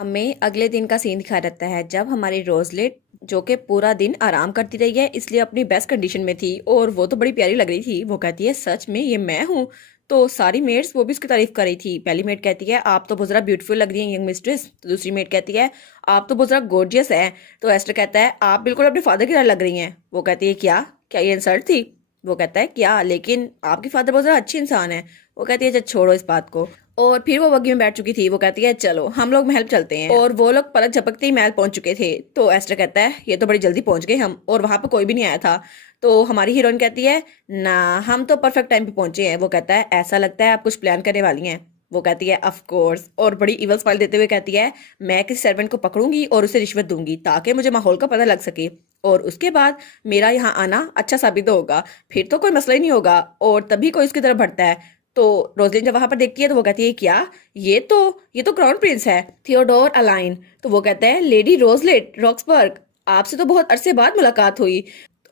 हमें अगले दिन का सीन दिखाया जाता है जब हमारी रोजलेट जो कि पूरा दिन आराम करती रही है इसलिए अपनी बेस्ट कंडीशन में थी और वो तो बड़ी प्यारी लग रही थी। वो कहती है सच में ये मैं हूँ। तो सारी मेट्स वो भी उसकी तारीफ कर रही थी। पहली मेट कहती है आप तो बहुत ज़्यादा ब्यूटीफुल लग रही हैं यंग मिस्ट्रेस। तो दूसरी मेट कहती है आप तो बहुत ज़्यादा गोर्जियस हैं। तो एस्टर कहता है आप बिल्कुल अपने फादर की तरह लग रही हैं। वो कहती है क्या क्या ये इंसल्ट थी। वो कहता है क्या लेकिन आपके फादर बहुत ज़्यादा अच्छे इंसान है। वो कहती है अच्छा छोड़ो इस बात को। और फिर वो बग्गी में बैठ चुकी थी। वो कहती है चलो हम लोग महल चलते हैं। और वो लोग पलक झपकते ही महल पहुंच चुके थे। तो एस्टर कहता है ये तो बड़ी जल्दी पहुंच गए हम और वहां पे कोई भी नहीं आया था। तो हमारी हीरोइन कहती है ना हम तो परफेक्ट टाइम पे पहुंचे हैं। वो कहता है ऐसा लगता है आप कुछ प्लान करने वाली हैं। वो कहती है ऑफ कोर्स और बड़ी इवल स्माइल देते हुए कहती है मैं किसी सर्वेंट को पकड़ूंगी और उसे रिश्वत दूंगी ताकि मुझे माहौल का पता लग सके और उसके बाद मेरा यहाँ आना अच्छा साबित होगा। फिर तो कोई मसला ही नहीं होगा। और तभी कोई उसकी तरफ बढ़ता है। तो रोजलिन जब वहां पर देखती है तो वो कहती है क्या ये तो क्राउन प्रिंस है थियोडोर अलाइन। तो वो कहता है लेडी रोजलेट रॉक्सबर्ग आपसे तो बहुत अरसे बाद मुलाकात हुई।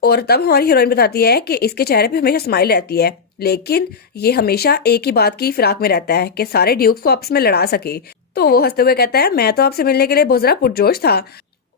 और तब हमारी हीरोइन बताती है कि इसके चेहरे पे हमेशा स्माइल रहती है लेकिन ये हमेशा एक ही बात की फिराक में रहता है कि सारे ड्यूक्स को आपस में लड़ा सके। तो वो हंसते हुए कहता है मैं तो आपसे मिलने के लिए बहुत जरा पुरजोश था।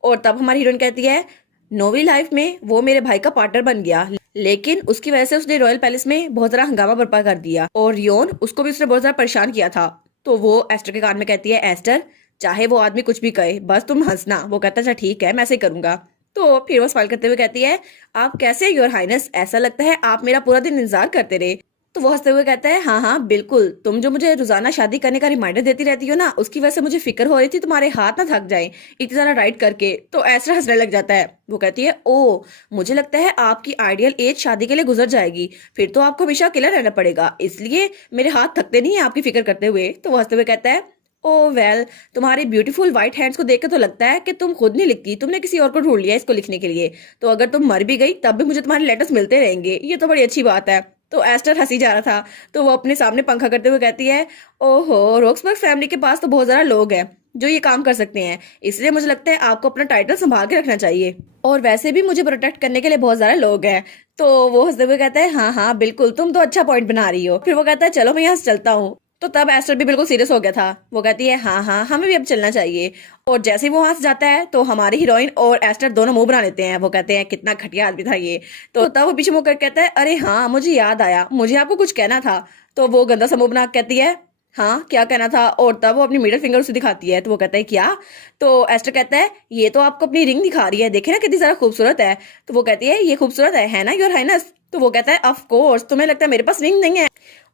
और तब हमारी हीरोइन कहती है नोवी लाइफ में वो मेरे भाई का पार्टनर बन गया लेकिन उसकी वजह से उसने रॉयल पैलेस में बहुत सारा हंगामा बर्पा कर दिया और रियोन उसको भी उसने बहुत ज्यादा परेशान किया था। तो वो एस्टर के कान में कहती है एस्टर चाहे वो आदमी कुछ भी कहे बस तुम हंसना। वो कहता है अच्छा ठीक है मैं ऐसे ही करूंगा। तो फिर वो स्माइल करते हुए कहती है आप कैसे योर हाइनेस ऐसा लगता है आप मेरा पूरा दिन इंतजार करते रहे। तो वो हंसते हुए कहता है हाँ हाँ बिल्कुल तुम जो मुझे रोजाना शादी करने का रिमाइंडर देती रहती हो ना उसकी वजह से मुझे फिक्र हो रही थी तुम्हारे हाथ ना थक जाए इतनी सारा राइड करके। तो ऐसा हंसने लग जाता है। वो कहती है ओ मुझे लगता है आपकी आइडियल एज शादी के लिए गुजर जाएगी फिर तो आपको हमेशा अकेला रहना पड़ेगा इसलिए मेरे हाथ थकते नहीं है आपकी फिक्र करते हुए। तो वो हंसते हुए कहता है ओ वेल तुम्हारी ब्यूटीफुल व्हाइट हैंड्स को देख के तो लगता है कि तुम खुद नहीं लिखती तुमने किसी और को ढूंढ लिया इसको लिखने के लिए। तो अगर तुम मर भी गई तब भी मुझे तुम्हारे लेटर्स मिलते रहेंगे ये तो बड़ी अच्छी बात है। तो एस्टर हंसी जा रहा था। तो वो अपने सामने पंखा करते हुए कहती है ओहो रोक्सबर्ग फैमिली के पास तो बहुत ज्यादा लोग हैं जो ये काम कर सकते हैं इसलिए मुझे लगता है आपको अपना टाइटल संभाल के रखना चाहिए और वैसे भी मुझे प्रोटेक्ट करने के लिए बहुत ज्यादा लोग हैं। तो वो हंसते हुए कहता है हाँ हाँ बिल्कुल तुम तो अच्छा पॉइंट बना रही हो। फिर वो कहता है चलो मैं यहाँ से चलता हूँ। तो तब एस्टर भी बिल्कुल सीरियस हो गया था। वो कहती है हाँ हाँ हमें भी अब चलना चाहिए। और जैसे ही वो वहां से जाता है तो हमारी हीरोइन और एस्टर दोनों मुंह बना लेते हैं। वो कहते हैं कितना घटिया आदमी था ये। तो तब वो पीछे मुड़ कर कहता है अरे हाँ मुझे याद आया मुझे आपको कुछ कहना था। तो वो गंदा सा मुंह बना के कहती है हाँ क्या कहना था। और तब वो अपनी मिडिल फिंगर उसे दिखाती है। तो वो कहता है क्या। तो एस्टर कहता है ये तो आपको अपनी रिंग दिखा रही है देखे ना कितनी ज्यादा खूबसूरत है। तो वो कहती है ये खूबसूरत है ना योर हाइनेस। तो वो कहता है ऑफ कोर्स तुम्हें लगता है मेरे पास रिंग नहीं है।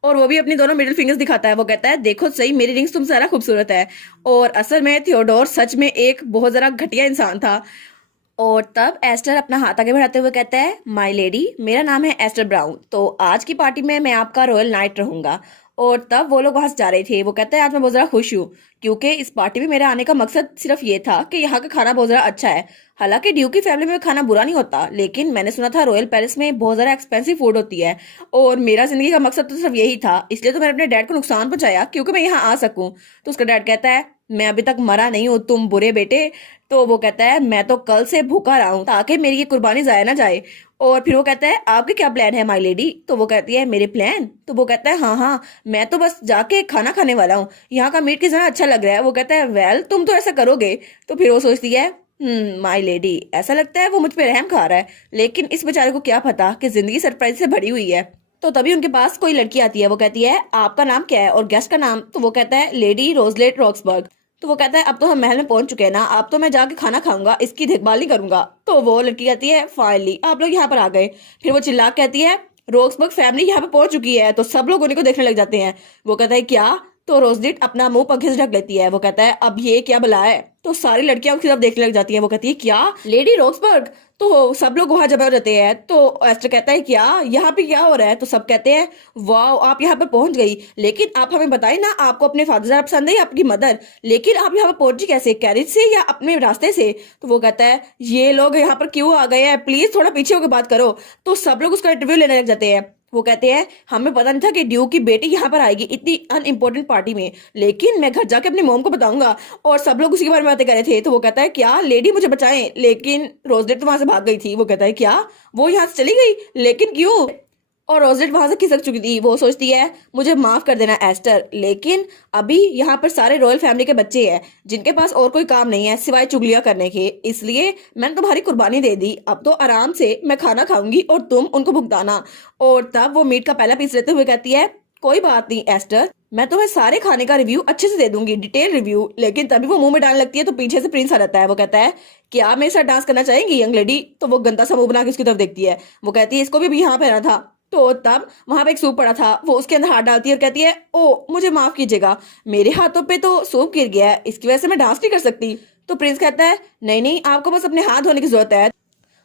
और वो भी अपनी दोनों मिडिल फिंगर्स दिखाता है। वो कहता है देखो सही मेरी रिंग्स तुमसे ज्यादा खूबसूरत है। और असल में थियोडोर सच में एक बहुत जरा घटिया इंसान था। और तब एस्टर अपना हाथ आगे बढ़ाते हुए कहता है माय लेडी मेरा नाम है एस्टर ब्राउन तो आज की पार्टी में मैं आपका रॉयल नाइट रहूंगा। और तब वो लोग वहां से जा रहे थे। वो कहता है आज मैं बहुत ज्यादा खुश हूँ क्योंकि इस पार्टी में मेरे आने का मकसद सिर्फ ये था कि यहाँ का खाना बहुत ज्यादा अच्छा है। हालांकि ड्यू की फैमिली में खाना बुरा नहीं होता लेकिन मैंने सुना था रॉयल पैलेस में बहुत ज्यादा एक्सपेंसिव फूड होती है और मेरा जिंदगी का मकसद तो सिर्फ यही था इसलिए तो मैंने अपने डैड को नुकसान पहुंचाया क्योंकि मैं यहाँ आ सकूं। तो उसका डैड कहता है मैं अभी तक मरा नहीं हूँ तुम बुरे बेटे। तो वो कहता है मैं तो कल से भूखा रहा हूँ ताकि मेरी ये कुर्बानी जाया ना जाए। और फिर वो कहता है आपके क्या प्लान है माय लेडी। तो वो कहती है मेरे प्लान। तो वो कहता है हाँ हाँ मैं तो बस जाके खाना खाने वाला हूँ यहाँ का मीट कितना अच्छा लग रहा है। वो कहता है वेल तुम तो ऐसा करोगे। तो फिर वो सोचती है माय लेडी ऐसा लगता है वो मुझ पे रहम खा रहा है लेकिन इस बेचारे को क्या पता कि जिंदगी सरप्राइज से भरी हुई है। तो तभी उनके पास कोई लड़की आती है। वो कहती है आपका नाम क्या है और गेस्ट का नाम। तो वो कहता है लेडी रोजलेट रॉक्सबर्ग। तो वो कहता है अब तो हम महल में पहुंच चुके हैं ना अब तो मैं जाके खाना खाऊंगा इसकी देखभाल नहीं करूंगा। तो वो लड़की कहती है फाइनली आप लोग यहाँ पर आ गए। फिर वो चिल्ला के कहती है रोक्सबर्ग फैमिली यहाँ पे पहुंच चुकी है। तो सब लोग उन्हीं को देखने लग जाते हैं। वो कहता है क्या। तो रोजलिट अपना मुंह पंखे से ढक लेती है। वो कहता है अब ये क्या भला है। तो सारी लड़कियां उसकी तरफ देखने लग जाती हैं। वो कहती है क्या लेडी रोक्सबर्ग। तो सब लोग वहां जमा हो जाते हैं। तो एस्टर कहता है क्या यहाँ पे क्या हो रहा है। तो सब कहते हैं वाह आप यहाँ पर पहुंच गई लेकिन आप हमें बताएं ना आपको अपने फादर ज्यादा पसंद है या आपकी मदर लेकिन आप यहाँ पर पहुंची कैसे कैरेज से या अपने रास्ते से। तो वो कहता है ये लोग यहाँ पर क्यों आ गए हैं प्लीज थोड़ा पीछे होकर बात करो। तो सब लोग उसका इंटरव्यू लेने लग जाते हैं। वो कहते हैं हमें पता नहीं था कि ड्यू की बेटी यहाँ पर आएगी इतनी अनइम्पोर्टेंट पार्टी में लेकिन मैं घर जाके अपनी मोम को बताऊंगा। और सब लोग उसी के बारे में बातें कर रहे थे। तो वो कहता है क्या लेडी मुझे बचाएं लेकिन रोजलेट तो वहां से भाग गई थी। वो कहता है क्या वो यहाँ से चली गई लेकिन क्यों। और रोजलेट वहां से खिसक चुकी थी। वो सोचती है मुझे माफ कर देना एस्टर, लेकिन अभी यहाँ पर सारे रॉयल फैमिली के बच्चे हैं जिनके पास और कोई काम नहीं है सिवाय चुगलियां करने के, इसलिए मैंने तुम्हारी कुर्बानी दे दी। अब तो आराम से मैं खाना खाऊंगी और तुम उनको भुगताना। और तब वो मीट का पहला पीस लेते हुए कहती है कोई बात नहीं एस्टर, मैं तुम्हें सारे खाने का रिव्यू अच्छे से दे दूंगी, डिटेल रिव्यू। लेकिन तभी वो मुंह में डालने लगती है तो पीछे से प्रिंस आ जाता है। वो कहता है क्या मेरे साथ डांस करना चाहेंगी यंग लेडी? तो वो गंदा सा मुंह बना के उसकी तरफ देखती है। वो कहती है इसको भी अभी यहाँ पहना था। तो तब वहां पे एक सूप पड़ा था, वो उसके अंदर हाथ डालती है और कहती है ओ मुझे माफ कीजिएगा, मेरे हाथों पे तो सूप गिर गया है, इसकी वजह से मैं डांस नहीं कर सकती। तो प्रिंस कहता है नहीं नहीं, आपको बस अपने हाथ धोने की जरूरत है।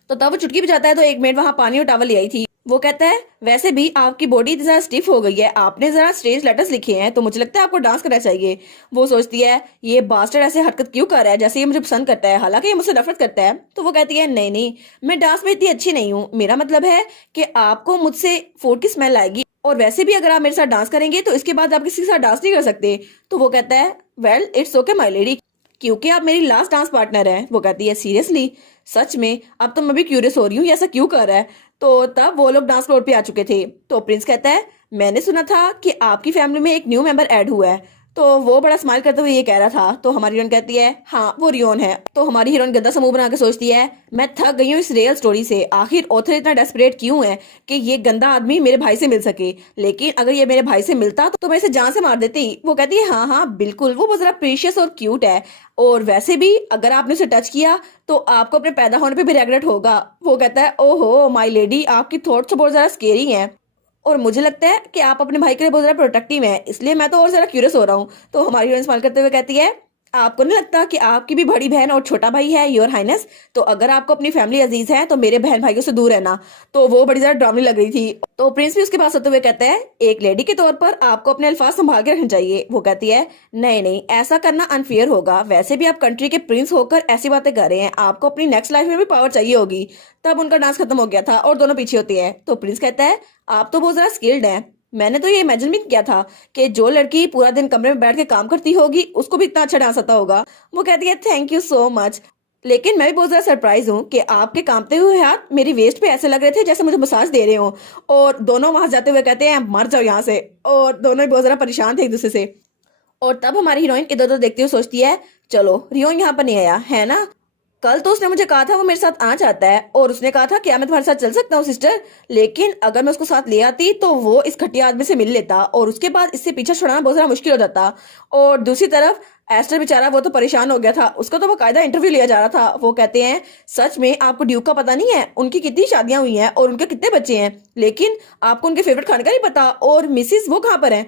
तो तब वो चुटकी बजाता है तो एक मिनट वहां पानी और टॉवल ले आई थी। वो कहता है वैसे भी आपकी बॉडी जरा स्टिफ हो गई है, आपने जरा स्ट्रेंज लेटर्स लिखे हैं, तो मुझे लगता है आपको डांस करना चाहिए। वो सोचती है ये बास्टर्ड ऐसे हरकत क्यों कर रहा है जैसे ये मुझे पसंद करता है, हालांकि ये मुझसे नफरत करता है। तो वो कहती है नहीं नहीं, मैं डांस में इतनी अच्छी नहीं हूँ, मेरा मतलब है कि आपको मुझसे फूड की स्मेल आएगी, और वैसे भी अगर आप मेरे साथ डांस करेंगे तो इसके बाद आप किसी के साथ डांस नहीं कर सकते। तो वो कहता है well it's okay my lady, क्योंकि आप मेरी लास्ट डांस पार्टनर हैं। वो कहती है सीरियसली, सच में? अब तो मैं भी क्यूरियस हो रही हूँ ये ऐसा क्यों कर रहा है। तो तब वो लोग डांस फ्लोर पे आ चुके थे। तो प्रिंस कहता है मैंने सुना था कि आपकी फैमिली में एक न्यू मेंबर ऐड हुआ है। तो वो बड़ा स्माइल करते हुए ये कह रहा था। तो हमारी हीरोइन कहती है हाँ वो रियोन है। तो हमारी हीरोइन गद्दा समूह बना के सोचती है मैं थक गई हूँ इस रियल स्टोरी से, आखिर ऑथर इतना डेस्परेट क्यों है कि ये गंदा आदमी मेरे भाई से मिल सके, लेकिन अगर ये मेरे भाई से मिलता तो मैं इसे जान से मार देती। वो कहती है हाँ हाँ बिल्कुल, वो बहुत जरा प्रीशियस और क्यूट है, और वैसे भी अगर आपने उसे टच किया तो आपको अपने पैदा होने पे भी रेगरेट होगा। वो कहता है ओहो माय लेडी, आपकी थॉट्स तो बहुत ज्यादा स्केरी हैं, और मुझे लगता है कि आप अपने भाई के लिए बहुत ज्यादा प्रोटेक्टिव हैं, इसलिए मैं तो और ज्यादा क्यूरियस हो रहा हूँ। तो हमारी हीरोइन स्माइल करते हुए कहती है आपको नहीं लगता कि आपकी भी बड़ी बहन और छोटा भाई है योर हाइनेस, तो अगर आपको अपनी फैमिली अजीज है तो मेरे बहन भाइयों से दूर रहना। तो वो बड़ी ज्यादा ड्रामनी लग रही थी। तो प्रिंस भी उसके पास होते हुए कहता है एक लेडी के तौर पर आपको अपने अल्फाज संभाल के रखने चाहिए। वो कहती है नहीं नहीं, ऐसा करना अनफेयर होगा, वैसे भी आप कंट्री के प्रिंस होकर ऐसी बातें कर रहे हैं, आपको अपनी नेक्स्ट लाइफ में भी पावर चाहिए होगी। तब उनका डांस खत्म हो गया था और दोनों पीछे होते हैं। तो प्रिंस कहता है आप तो बहुत ज्यादा स्किल्ड हैं, मैंने तो ये इमेजिन भी नहीं किया था कि जो लड़की पूरा दिन कमरे में बैठ के काम करती होगी उसको भी इतना अच्छा डांस आता होगा। वो कहती है थैंक यू सो मच, लेकिन मैं भी बहुत ज्यादा सरप्राइज हूँ कि आपके कांपते हुए हाथ मेरी वेस्ट पे ऐसे लग रहे थे जैसे मुझे मसाज दे रहे हो। और दोनों वहां जाते हुए कहते हैं मर जाओ यहाँ से, और दोनों ही बहुत ज्यादा परेशान थे एक दूसरे से। और तब हमारी हीरोइन इधर उधर देखती हुई सोचती है चलो रियोन यहाँ पर नहीं आया है ना, कल तो उसने मुझे कहा था वो मेरे साथ आना चाहता है, और उसने कहा था क्या मैं तुम्हारे साथ चल सकता हूँ सिस्टर, लेकिन अगर मैं उसको साथ ले आती तो वो इस घटिया आदमी से मिल लेता और उसके बाद इससे पीछा छुड़ाना बहुत ज्यादा मुश्किल हो जाता। और दूसरी तरफ एस्टर बेचारा वो तो परेशान हो गया था, उसका तो बकायदा इंटरव्यू लिया जा रहा था। वो कहते हैं सच में आपको ड्यूक का पता नहीं है, उनकी कितनी शादियां हुई हैं और उनके कितने बच्चे हैं, लेकिन आपको उनके फेवरेट खाने का नहीं पता, और मिसिस वो कहाँ पर है?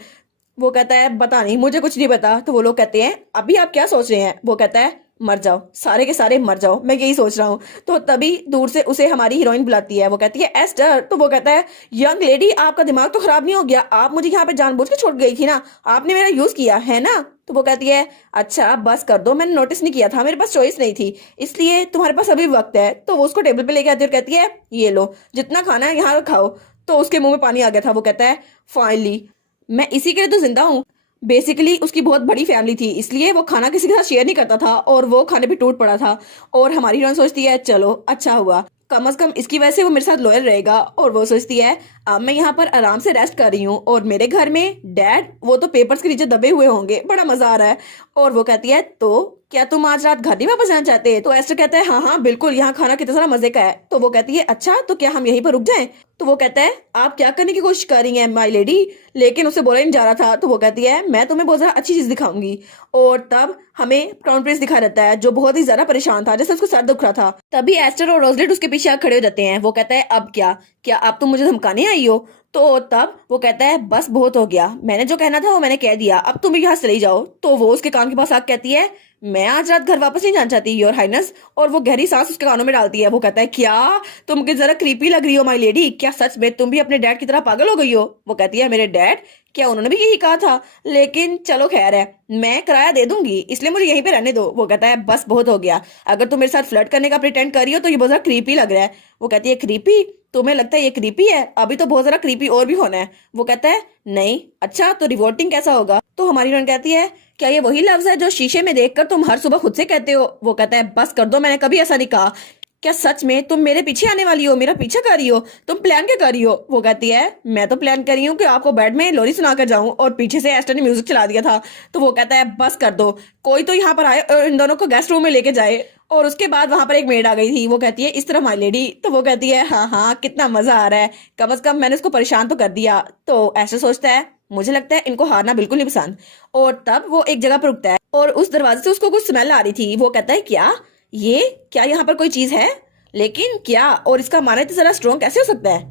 वो कहता है पता नहीं, मुझे कुछ नहीं पता। तो वो लोग कहते हैं अभी आप क्या सोच रहे हैं? वो कहता है मर जाओ, सारे के सारे मर जाओ, मैं यही सोच रहा हूँ। तो तभी दूर से उसे हमारी हीरोइन बुलाती है। वो कहती है एस्टर। तो वो कहता है यंग लेडी आपका दिमाग तो खराब नहीं हो गया, आप मुझे यहाँ पे जानबूझ के छोड़ गई थी ना, आपने मेरा यूज किया है ना। तो वो कहती है अच्छा बस कर दो, मैंने नोटिस नहीं किया था, मेरे पास चॉइस नहीं थी, इसलिए तुम्हारे पास अभी वक्त है। तो वो उसको टेबल पे लेके आती है और कहती है ये लो जितना खाना है यहाँ खाओ। तो उसके मुंह में पानी आ गया था। वो कहता है फाइनली मैं इसी के लिए तो जिंदा हूँ। बेसिकली उसकी बहुत बड़ी फैमिली थी, इसलिए वो खाना किसी के साथ शेयर नहीं करता था और वो खाने पे टूट पड़ा था। और हमारी हीरोइन सोचती है चलो अच्छा हुआ, कम से कम इसकी वजह से वो मेरे साथ लॉयल रहेगा। और वो सोचती है अब मैं यहाँ पर आराम से रेस्ट कर रही हूँ और मेरे घर में डैड वो तो पेपर्स के नीचे दबे हुए होंगे, बड़ा मजा आ रहा है। और वो कहती है तो क्या तुम आज रात घर नहीं वापस जाना चाहते? तो एस्टर कहता है हाँ हाँ बिल्कुल, यहाँ खाना कितना सारा मजे का है। तो वो कहती है अच्छा तो क्या हम यहीं पर रुक जाएं? तो वो कहता है आप क्या करने की कोशिश कर रही हैं माय लेडी, लेकिन उसे बोला ही नहीं जा रहा था। तो वो कहती है मैं तुम्हें बहुत ज्यादा अच्छी चीज दिखाऊंगी। और तब हमें क्राउन प्रिंस दिखा रहता है जो बहुत ही ज्यादा परेशान था, जैसे उसको सर दुख रहा था। तभी एस्टर और रोजलेट उसके पीछे आकर खड़े हो जाते हैं। वो कहता है अब क्या क्या आप तुम मुझे धमकाने आई हो? तो तब वो कहता है बस बहुत हो गया, मैंने जो कहना था वो मैंने कह दिया, अब तुम यहाँ से चली जाओ। तो वो उसके कान के पास आकर कहती है मैं आज रात घर वापस नहीं जाना चाहती योर हाइनेस। और वो गहरी सांस उसके कानों में डालती है। वो कहता है क्या तुम मुझे जरा क्रीपी लग रही हो माय लेडी, क्या सच में तुम भी अपने डैड की तरह पागल हो गई हो? वो कहती है मेरे डैड? क्या उन्होंने भी यही कहा था, लेकिन चलो खैर है, मैं किराया दे दूंगी इसलिए मुझे यहीं पे रहने दो। वो कहता है बस बहुत हो गया, अगर तुम मेरे साथ फ्लर्ट करने का प्रिटेंड कर रही हो तो ये बहुत ज्यादा क्रीपी लग रहा है। वो कहती है क्रीपी? तुम्हें लगता है ये क्रीपी है? अभी तो बहुत ज्यादा क्रीपी और भी होना है। वो कहता है नहीं। अच्छा तो रिवोल्टिंग कैसा होगा? तो हमारी हीरोइन कहती है क्या ये वही लफ्ज है जो शीशे में देखकर तुम हर सुबह खुद से कहते हो? वो कहता है बस कर दो, मैंने कभी ऐसा नहीं कहा। क्या सच में तुम मेरे पीछे आने वाली हो, मेरा पीछा कर रही हो? तुम प्लान क्या कर रही हो? वो कहती है मैं तो प्लान कर रही हूँ कि आपको बेड में लोरी सुना कर जाऊं, और पीछे से एस्टर ने म्यूजिक चला दिया था। तो वो कहता है बस कर दो, कोई तो यहाँ पर आए और इन दोनों को गेस्ट रूम में लेके जाए। और उसके बाद वहां पर एक मेड आ गई थी, वो कहती है इस तरह माय लेडी। तो वो कहती है हाँ हाँ, कितना मजा आ रहा है, कम से कम मैंने उसको परेशान तो कर दिया। तो एस्टर सोचता है मुझे लगता है इनको हारना बिल्कुल नहीं पसंद। और तब वो एक जगह पर रुकता है और उस दरवाजे से उसको कुछ स्मेल आ रही थी। वो कहता है क्या यहाँ पर कोई चीज है? लेकिन क्या, और इसका माना इतना जरा स्ट्रॉन्ग कैसे हो सकता है?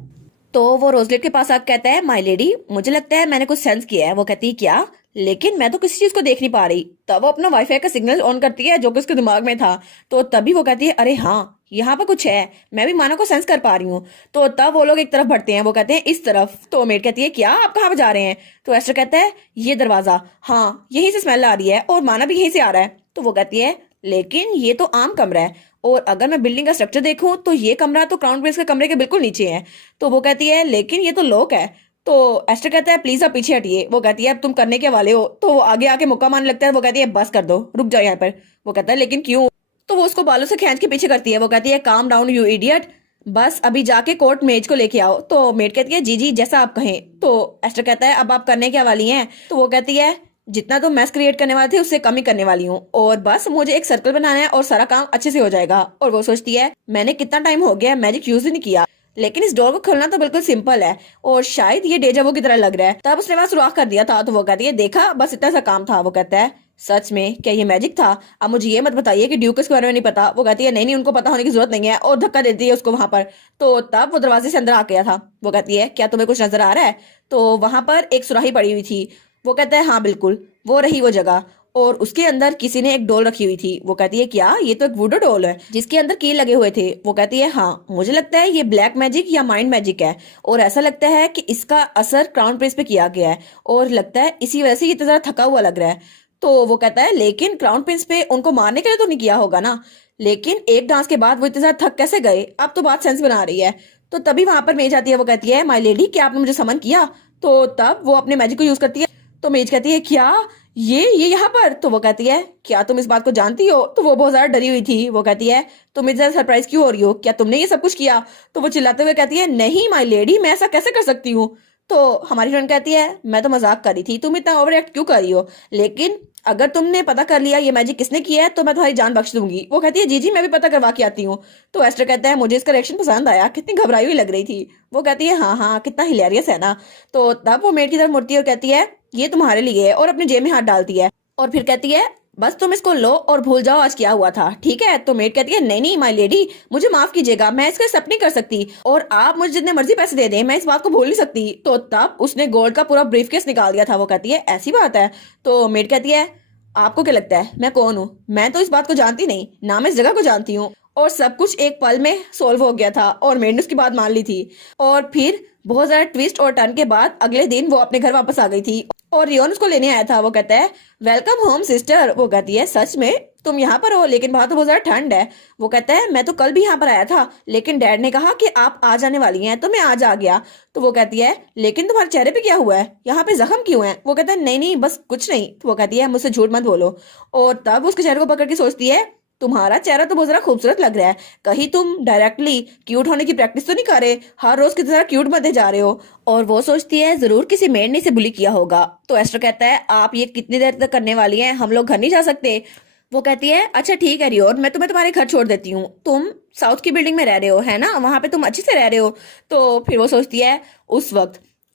तो वो रोजलेट के पास आकर कहता है माय लेडी, मुझे लगता है मैंने कुछ सेंस किया है। वो कहती है क्या? लेकिन मैं तो किसी चीज को देख नहीं पा रही। तब वो अपना वाईफाई का सिग्नल ऑन करती है जो कि उसके दिमाग में था। तो तभी वो कहती है अरे हाँ, यहाँ पर कुछ है, मैं भी माना को सेंस कर पा रही हूँ। तो तब वो लोग एक तरफ बढ़ते हैं, वो कहते हैं इस तरफ। तो मेड कहती है क्या, आप कहाँ जा रहे हैं? तो एस्टर कहता है ये दरवाजा, हाँ यहीं से स्मेल आ रही है और माना भी यहीं से आ रहा है। तो वो कहती है लेकिन ये तो आम कमरा है, और अगर मैं बिल्डिंग का स्ट्रक्चर देखूं तो ये कमरा तो क्राउन प्रिंस के कमरे के बिल्कुल नीचे है। तो वो कहती है लेकिन ये तो लॉक है। तो एस्टर कहता है प्लीज आप पीछे हटिए। वो कहती है अब तुम करने के वाले हो। तो वो आगे आके मुक्का मारने लगता है। वो कहती है बस कर दो, रुक जाओ यहाँ पर। वो कहता है लेकिन क्यों? तो वो उसको बालों से खींच के पीछे करती है। वो कहती है काम डाउन यू इडियट, बस अभी जाके कोर्ट मेज को लेके आओ। तो मेड कहती है जी जी जैसा आप कहें। तो एस्टर कहता है अब आप करने क्या वाली हैं? तो वो कहती है जितना तो मैस क्रिएट करने वाले थे उससे कम ही करने वाली हूँ, और बस मुझे एक सर्कल बनाना है और सारा काम अच्छे से हो जाएगा। और वो सोचती है मैंने कितना टाइम हो गया मैजिक यूज ही नहीं किया, लेकिन इस डोर को खोलना तो बिल्कुल सिंपल है और शायद ये डेजावू की तरह लग रहा है। तब उसने वहां सुराख कर दिया था। तो वो कहती है देखा, बस इतना सा काम था। वो कहता है सच में क्या ये मैजिक था? अब मुझे ये मत बताइए कि ड्यूक इसके बारे में नहीं पता। वो कहती है नहीं नहीं, उनको पता होने की जरूरत नहीं है, और धक्का देती है उसको वहां पर। तो तब वो दरवाजे से अंदर आ गया था। वो कहती है क्या तुम्हें कुछ नजर आ रहा है? तो वहां पर एक सुराही पड़ी हुई थी। वो कहता है हाँ बिल्कुल, वो रही वो जगह, और उसके अंदर किसी ने एक डोल रखी हुई थी। वो कहती है क्या, ये तो एक वुडो डोल है जिसके अंदर की लगे हुए थे। वो कहती है हाँ, मुझे लगता है ये ब्लैक मैजिक या माइंड मैजिक है, और ऐसा लगता है कि इसका असर क्राउन प्रिंस पे किया गया है, और लगता है इसी वजह से ये इतना ज्यादा थका हुआ लग रहा है। तो वो कहता है लेकिन क्राउन प्रिंस पे उनको मारने के लिए तो नहीं किया होगा ना, लेकिन एक डांस के बाद वो इतने ज्यादा थक कैसे गए? अब तो बात सेंस बना रही है। तो तभी वहां पर मेज आती है। वो कहती है माय लेडी, क्या आपने मुझे समन किया? तो तब वो अपने मैजिक को यूज करती है। तो मेज कहती है क्या, ये यहाँ पर? तो वो कहती है क्या तुम इस बात को जानती हो? तो वो बहुत ज्यादा डरी हुई थी। वो कहती है तुम इतना सरप्राइज क्यों हो रही हो, क्या तुमने ये सब कुछ किया? तो वो चिल्लाते हुए कहती है नहीं माय लेडी, मैं ऐसा कैसे कर सकती हूँ। तो हमारी फ्रेंड कहती है मैं तो मजाक कर रही थी, तुम इतना ओवर एक्ट क्यों कर रही हो? लेकिन अगर तुमने पता कर लिया ये मैजिक किसने किया है तो मैं तुम्हारी जान बख्श दूंगी। वो कहती है जी जी मैं भी पता करवा के आती हूँ। तो एस्टर कहता है मुझे इसका रिएक्शन पसंद आया, कितनी घबराई हुई लग रही थी। वो कहती है हाँ हाँ, कितना हिलेरियस है ना। तो तब वो मेड की तरफ मुड़ती है और कहती है ये तुम्हारे लिए है, और अपनी जेब में हाथ डालती है और फिर कहती है बस तुम इसको लो और भूल जाओ आज क्या हुआ था, ठीक है? तो मेड कहती है नहीं नहीं माय लेडी, मुझे माफ कीजिएगा, मैं इसका एक्सेप्ट नहीं कर सकती, और आप मुझे जितने मर्जी पैसे दे दें मैं इस बात को भूल नहीं सकती। तो तब उसने गोल्ड का पूरा ब्रीफकेस निकाल दिया था। वो कहती है ऐसी बात है? तो मेड कहती है आपको क्या लगता है मैं कौन हूँ? मैं तो इस बात को जानती नहीं, ना मैं इस जगह को जानती हूँ। और सब कुछ एक पल में सोल्व हो गया था और मेड ने उसकी बात मान ली थी। और फिर बहुत ज्यादा ट्विस्ट और टर्न के बाद अगले दिन वो अपने घर वापस आ गई थी और रियोन उसको लेने आया था। वो कहता है वेलकम होम सिस्टर। वो कहती है सच में तुम यहाँ पर हो, लेकिन बाहर तो बहुत ज्यादा ठंड है। वो कहता है मैं तो कल भी यहाँ पर आया था, लेकिन डैड ने कहा कि आप आ जाने वाली हैं तो मैं आज आ गया। तो वो कहती है लेकिन तुम्हारे चेहरे पे क्या हुआ है, यहाँ पे जख्म क्यों है? वो कहता है नहीं नहीं बस कुछ नहीं। तो वो कहती है मुझसे झूठ मत बोलो। और तब उसके चेहरे को पकड़ के सोचती है तुम्हारा चेहरा तो बहुत ज्यादा खूबसूरत लग रहा है, कहीं तुम डायरेक्टली क्यूट होने की प्रैक्टिस तो नहीं कर रहे, हर रोज की तरह क्यूट बनते जा रहे हो। और वो सोचती है जरूर किसी मेड ने इसे बुली किया होगा। तो एस्टर कहता है आप ये कितनी देर तक करने वाली हैं, हम लोग घर नहीं जा सकते? वो कहती है अच्छा ठीक है रियोन, मैं तुम्हारे घर छोड़ देती हूँ, तुम साउथ की बिल्डिंग में रह रहे हो है ना, वहां पे तुम अच्छे से रह रहे हो। तो फिर वो सोचती है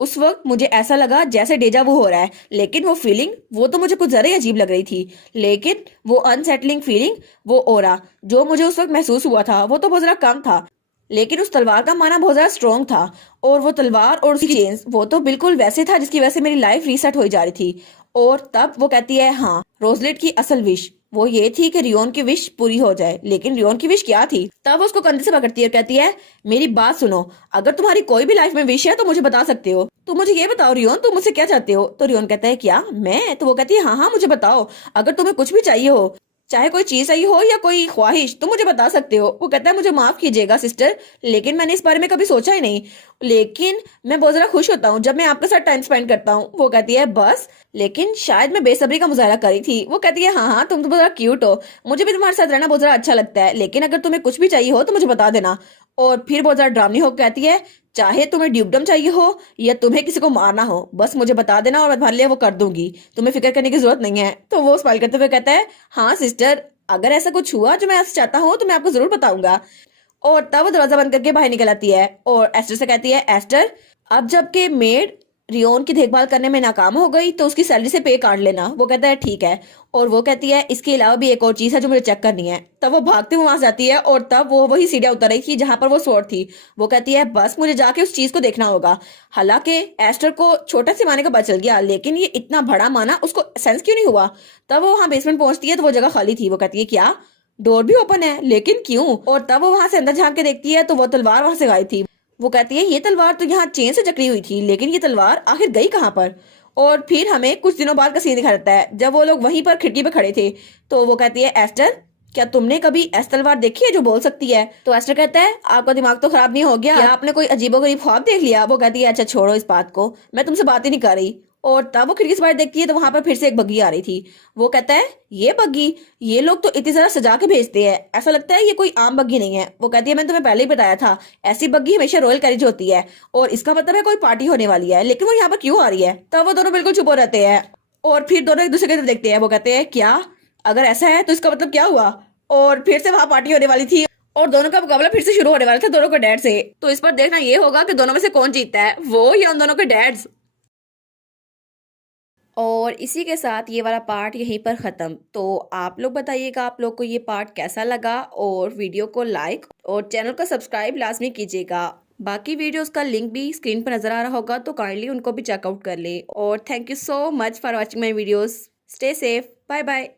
उस वक्त मुझे ऐसा लगा जैसे डेजा वो हो रहा है, लेकिन वो फीलिंग वो तो मुझे कुछ जरा ही अजीब लग रही थी, लेकिन वो अनसेटलिंग फीलिंग, वो ओरा जो मुझे उस वक्त महसूस हुआ था वो तो बहुत जरा कम था, लेकिन उस तलवार का माना बहुत ज्यादा स्ट्रॉन्ग था, और वो तलवार और उसकी चेन्स वो तो बिल्कुल वैसे था जिसकी वजह से मेरी लाइफ रीसेट हो जा रही थी। और तब वो कहती है हाँ, रोजलेट की असल विश वो ये थी कि रियोन की विश पूरी हो जाए, लेकिन रियोन की विश क्या थी? तब वो उसको कंधे से पकड़ती है और कहती है मेरी बात सुनो, अगर तुम्हारी कोई भी लाइफ में विश है तो मुझे बता सकते हो। तो मुझे ये बताओ रियोन, तुम मुझसे क्या चाहते हो? तो रियोन कहता है क्या मैं? तो वो कहती है हाँ हाँ मुझे बताओ, अगर तुम्हें कुछ भी चाहिए हो चाहे कोई चीज चाहिए हो या कोई ख्वाहिश तुम मुझे बता सकते हो। वो कहता है मुझे माफ कीजिएगा सिस्टर, लेकिन मैंने इस बारे में कभी सोचा ही नहीं, लेकिन मैं बहुत ज्यादा खुश होता हूँ जब मैं आपके साथ टाइम स्पेंड करता हूँ। वो कहती है बस, लेकिन शायद मैं बेसब्री का मुजाहरा करी थी। वो कहती है हाँ हाँ, तुम तो बहुत ज्यादा क्यूट हो, मुझे भी तुम्हारे साथ रहना बहुत ज्यादा अच्छा लगता है, लेकिन अगर तुम्हें कुछ भी चाहिए हो तो मुझे बता देना। और फिर बहुत ज्यादा ड्रामनी होकर कहती है चाहे तुम्हें ड्यूबडम चाहिए हो या तुम्हें किसी को मारना हो, बस मुझे बता देना और मैं तुम्हारे लिए वो कर दूंगी, तुम्हें फिक्र करने की जरूरत नहीं है। तो वो स्माइल करते हुए कहता है हाँ सिस्टर, अगर ऐसा कुछ हुआ जो मैं आपसे चाहता हूँ तो मैं आपको जरूर बताऊंगा। और तब वो दरवाजा बंद करके बाहर निकल आती है और एस्टर से कहती है एस्टर, अब जबकि मेड रियोन की देखभाल करने में नाकाम हो गई तो उसकी सैलरी से पे काट लेना। वो कहता है ठीक है। और वो कहती है इसके अलावा भी एक और चीज है जो मुझे चेक करनी है। तब वो भागते हुए वहां जाती है और तब वो वही सीढ़ियां उतर रही थी जहां पर वो स्वॉर्ड थी। वो कहती है बस मुझे जाके उस चीज को देखना होगा। हालांकि एस्टर को छोटा से माने का पता चल गया, लेकिन ये इतना बड़ा माना उसको सेंस क्यों नहीं हुआ। तब वो वहां बेसमेंट पहुंचती है तो वो जगह खाली थी। वो कहती है क्या, डोर भी ओपन है, लेकिन क्यों। और तब वो वहां से अंदर झांक के देखती है तो वो तलवार वहां से गायब थी। वो कहती है ये तलवार तो यहाँ चेन से जकड़ी हुई थी, लेकिन ये तलवार आखिर गई कहाँ पर। और फिर हमें कुछ दिनों बाद का सीन दिखा देता है जब वो लोग वहीं पर खिड़की पे खड़े थे। तो वो कहती है एस्टर, क्या तुमने कभी ऐसी तलवार देखी है जो बोल सकती है। तो एस्टर कहता है आपका दिमाग तो खराब नहीं हो गया, क्या आपने कोई अजीबोगरीब ख्वाब देख लिया। वो कहती है अच्छा छोड़ो इस बात को, मैं तुमसे बात ही नहीं कर रही। और तब वो खिड़की से बाहर देखती है तो वहां पर फिर से एक बग्गी आ रही थी। वो कहता है ये बग्गी, ये लोग तो इतनी ज्यादा सजा के भेजते हैं, ऐसा लगता है ये कोई आम बग्गी नहीं है। वो कहती है मैंने तुम्हें पहले ही बताया था, ऐसी बग्गी हमेशा रॉयल कैरिज होती है और इसका मतलब है कोई पार्टी होने वाली है, लेकिन वो यहाँ पर क्यों आ रही है। तब वो दोनों बिल्कुल चुप हो रहते हैं और फिर दोनों एक दूसरे की तरफ देखते हैं। वो कहते हैं क्या, अगर ऐसा है तो इसका मतलब क्या हुआ। और फिर से वहां पार्टी होने वाली थी और दोनों का मुकाबला फिर से शुरू होने वाला था दोनों के डैड से। तो इस पर देखना ये होगा कि दोनों में से कौन जीतता है, वो या उन दोनों के डैड्स। और इसी के साथ ये वाला पार्ट यहीं पर ख़त्म। तो आप लोग बताइएगा आप लोग को ये पार्ट कैसा लगा, और वीडियो को लाइक और चैनल को सब्सक्राइब लाजमी कीजिएगा। बाकी वीडियोस का लिंक भी स्क्रीन पर नज़र आ रहा होगा, तो काइंडली उनको भी चेकआउट कर ले। और thank you so much for watching my videos. Stay safe, bye bye.